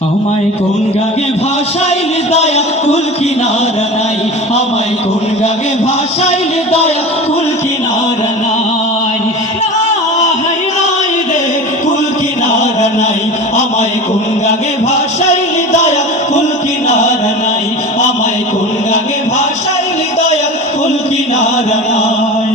আমায় কোন গাগে ভাষাইলে দয়া, কুল কিনারা নাই। আমায় কোন গাগে ভাষাইলে দয়া, কুল কিনারা নাই। নাই নাই রে, কুল কিনারা নাই। আমায় কোন গাগে ভাষাইলে দয়া, কুল কিনারা নাই। আমায় কোন গাগে ভাষাইলে দয়া, কুল কিনারা নাই।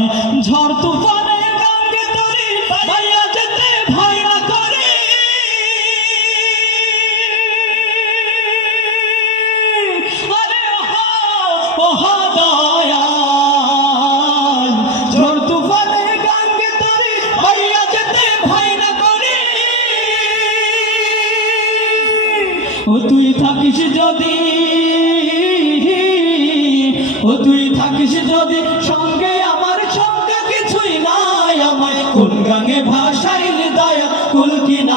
ও তুই থাকিস যদি, ও তুই থাকিস যদি, সঙ্গে আমার সঙ্গে কিছুই নাই। আমায় কোন গাঙে ভাষাইলে দয়া, কুল কিনার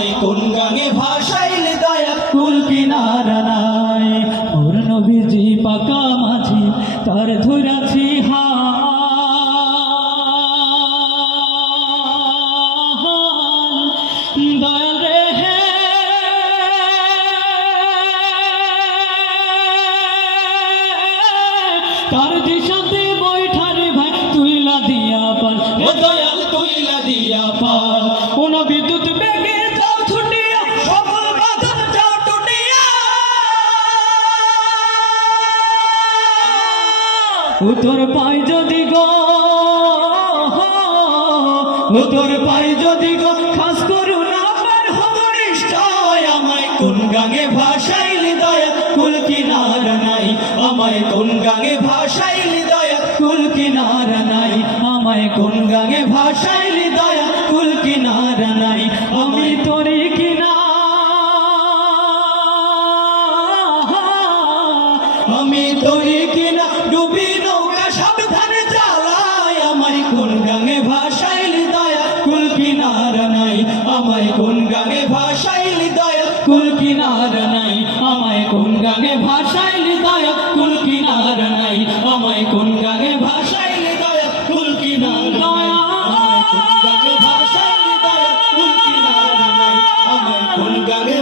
আমায় কোন গাঙে ভাষাইলে দয়া কুল কিনার নাই। ওর নবীজি পাকা মাঝি, তার ধরাছি হে। তার ভাই দিয়া পাল দিয়া উত্তর পাই যদি গো উত্তর পাই যদি গো, খাস করুন আমার হবনিষ্ঠায় আমায় কোন গাঙে ভাষাইলি দয়া কুল কিনার নাই। আমায় কোন গাঙে ভাষাইলি দয়া কুল কিনার নাই। আমায় কোন গাঙে ভাষাইলি দয়া কুল কিনার নাই। আমি তোরে কিনা, আমি তোরে কিনা, ডুবি নাই। আমায় কোন গানে ভাষায় দয়া? কুল কিনারা নাই। আমায় কোন গানে ভাষায় দয়া? কুল কিনারা নাই। আমায় কোন গানে ভাষাইলি দয়া? কুল কিনারা আমায় কোন গানে